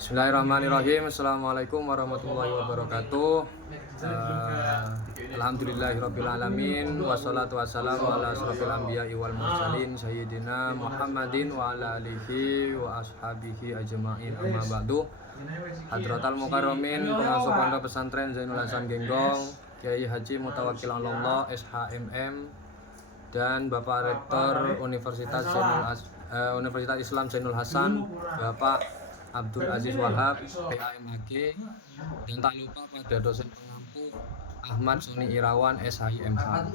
Bismillahirrahmanirrahim. Assalamualaikum warahmatullahi wabarakatuh. Alhamdulillahirabbil alamin wassalatu wassalamu ala asrofil anbiya'i wal mursalin sayyidina Muhammadin wa ala alihi wa ashabihi ajma'in, amma ba'du. Hadratal Mukarramin, pengasuh Pondok Pesantren Zainul Hasan Genggong, Kiai Haji Mutawakkil Allah SHMM, dan Bapak Rektor Universitas Islam Zainul Hasan, Bapak Abdul Aziz Wahab, PAMHG, dan tak lupa pada dosen pengampu Ahmad Soni Irawan, SHIMH.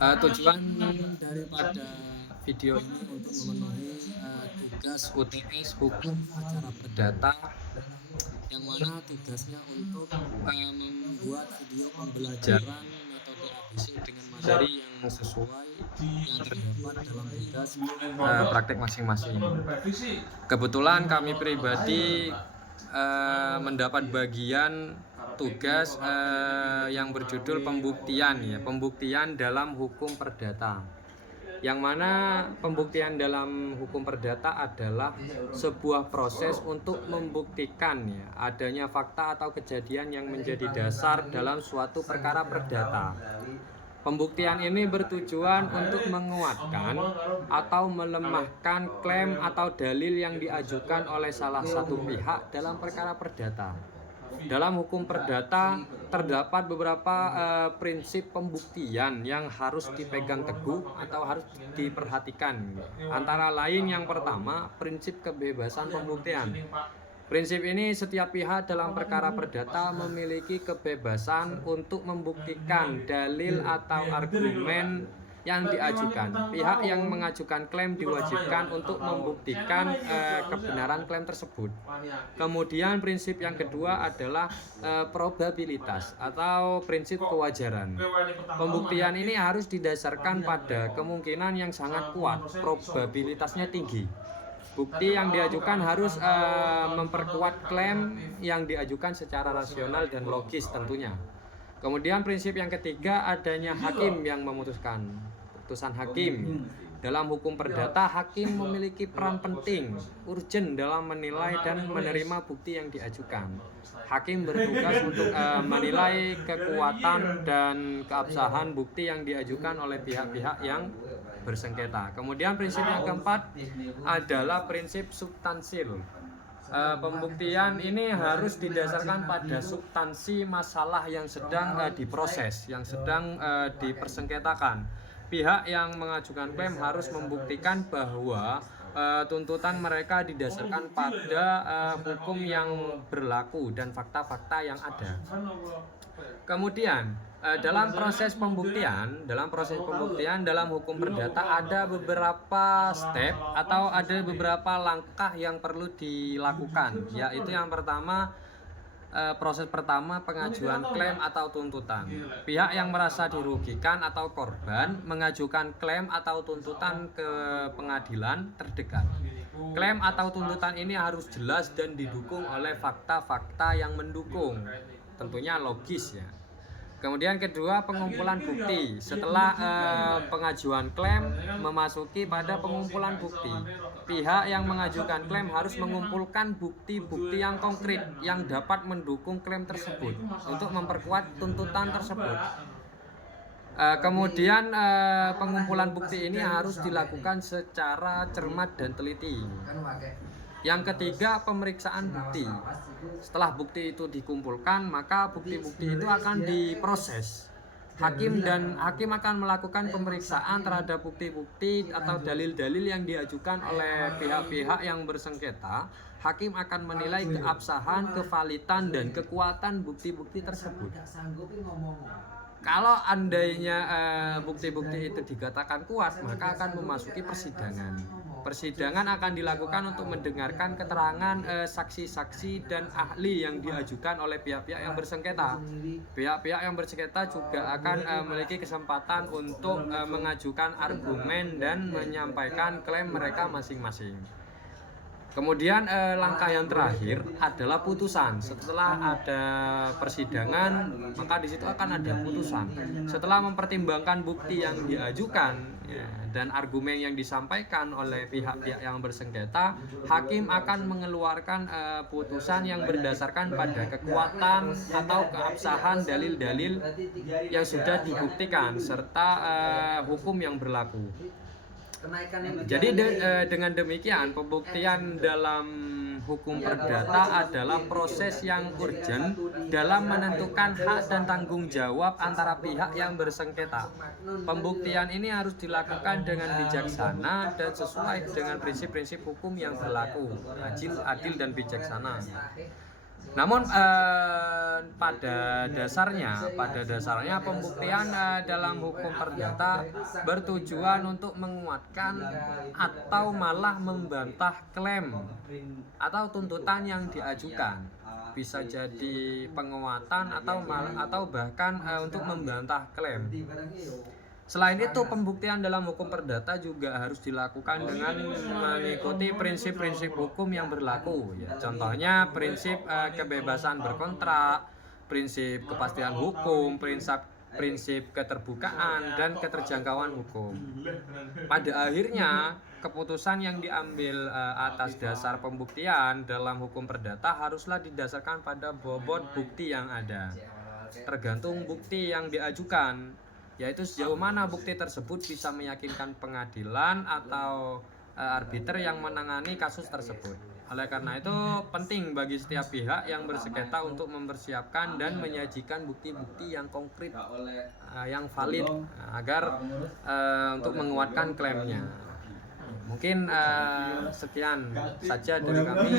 Tujuan daripada video ini untuk memenuhi tugas UTS Hukum Acara Perdata, yang mana tugasnya untuk membuat video pembelajaran metode ABC dengan materi yang sesuai yang terdapat dalam tugas praktek masing-masing. Kebetulan kami pribadi mendapat bagian tugas yang berjudul pembuktian dalam hukum perdata. Yang mana pembuktian dalam hukum perdata adalah sebuah proses untuk membuktikan adanya fakta atau kejadian yang menjadi dasar dalam suatu perkara perdata. Pembuktian ini bertujuan untuk menguatkan atau melemahkan klaim atau dalil yang diajukan oleh salah satu pihak dalam perkara perdata. Dalam hukum perdata terdapat beberapa prinsip pembuktian yang harus dipegang teguh atau harus diperhatikan. Antara lain yang pertama, prinsip kebebasan pembuktian. Prinsip ini setiap pihak dalam perkara perdata memiliki kebebasan untuk membuktikan dalil atau argumen yang diajukan. Pihak yang mengajukan klaim diwajibkan untuk membuktikan kebenaran klaim tersebut. Kemudian prinsip yang kedua adalah probabilitas atau prinsip kewajaran. Pembuktian ini harus didasarkan pada kemungkinan yang sangat kuat, probabilitasnya tinggi. Bukti yang diajukan harus memperkuat klaim yang diajukan secara rasional dan logis tentunya. Kemudian prinsip yang ketiga, adanya hakim yang memutuskan. Putusan hakim. Dalam hukum perdata, hakim memiliki peran penting, urgen dalam menilai dan menerima bukti yang diajukan. Hakim bertugas untuk menilai kekuatan dan keabsahan bukti yang diajukan oleh pihak-pihak yang bersengketa. Kemudian prinsip yang keempat adalah prinsip substansil. Pembuktian ini harus didasarkan pada substansi masalah yang sedang diproses, yang sedang dipersengketakan. Pihak yang mengajukan klaim harus membuktikan bahwa tuntutan mereka didasarkan pada hukum yang berlaku dan fakta-fakta yang ada. Kemudian dalam proses pembuktian dalam hukum perdata ada beberapa step atau ada beberapa langkah yang perlu dilakukan, yaitu yang pertama, proses pertama, pengajuan klaim atau tuntutan. Pihak yang merasa dirugikan atau korban mengajukan klaim atau tuntutan ke pengadilan terdekat. Klaim atau tuntutan ini harus jelas dan didukung oleh fakta-fakta yang mendukung, tentunya logis ya. Kemudian kedua, pengumpulan bukti. Setelah pengajuan klaim memasuki pada pengumpulan bukti, pihak yang mengajukan klaim harus mengumpulkan bukti-bukti yang konkret yang dapat mendukung klaim tersebut untuk memperkuat tuntutan tersebut. Kemudian pengumpulan bukti ini harus dilakukan secara cermat dan teliti. Yang ketiga, pemeriksaan bukti. Setelah bukti itu dikumpulkan, maka bukti-bukti itu akan diproses. Hakim akan melakukan pemeriksaan terhadap bukti-bukti atau dalil-dalil yang diajukan oleh pihak-pihak yang bersengketa. Hakim akan menilai keabsahan, kevalitan, dan kekuatan bukti-bukti tersebut. Kalau andainya bukti-bukti itu dikatakan kuat, maka akan memasuki persidangan. Persidangan akan dilakukan untuk mendengarkan keterangan saksi-saksi dan ahli yang diajukan oleh pihak-pihak yang bersengketa. Pihak-pihak yang bersengketa juga akan memiliki kesempatan untuk mengajukan argumen dan menyampaikan klaim mereka masing-masing. Kemudian langkah yang terakhir adalah putusan. Setelah ada persidangan, maka di situ akan ada putusan. Setelah mempertimbangkan bukti yang diajukan ya, dan argumen yang disampaikan oleh pihak-pihak yang bersengketa, hakim akan mengeluarkan putusan yang berdasarkan pada kekuatan atau keabsahan dalil-dalil yang sudah dibuktikan serta hukum yang berlaku. Jadi dengan demikian pembuktian dalam hukum perdata adalah proses yang urgent dalam menentukan hak dan tanggung jawab antara pihak yang bersengketa. Pembuktian ini harus dilakukan dengan bijaksana dan sesuai dengan prinsip-prinsip hukum yang berlaku, adil dan bijaksana. Namun pada dasarnya pembuktian dalam hukum perdata bertujuan untuk menguatkan atau malah membantah klaim atau tuntutan yang diajukan. Bisa jadi penguatan atau bahkan untuk membantah klaim. Selain itu, pembuktian dalam hukum perdata juga harus dilakukan dengan mengikuti prinsip-prinsip hukum yang berlaku. Ya, contohnya prinsip kebebasan berkontrak, prinsip kepastian hukum, prinsip keterbukaan dan keterjangkauan hukum. Pada akhirnya, keputusan yang diambil atas dasar pembuktian dalam hukum perdata haruslah didasarkan pada bobot bukti yang ada. Tergantung bukti yang diajukan, yaitu sejauh mana bukti tersebut bisa meyakinkan pengadilan atau arbiter yang menangani kasus tersebut. Oleh karena itu penting bagi setiap pihak yang bersengketa untuk mempersiapkan dan menyajikan bukti-bukti yang konkret, yang valid agar untuk menguatkan klaimnya. Mungkin sekian saja dari kami,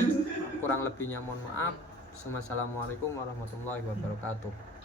kurang lebihnya mohon maaf. Wassalamualaikum warahmatullahi wabarakatuh.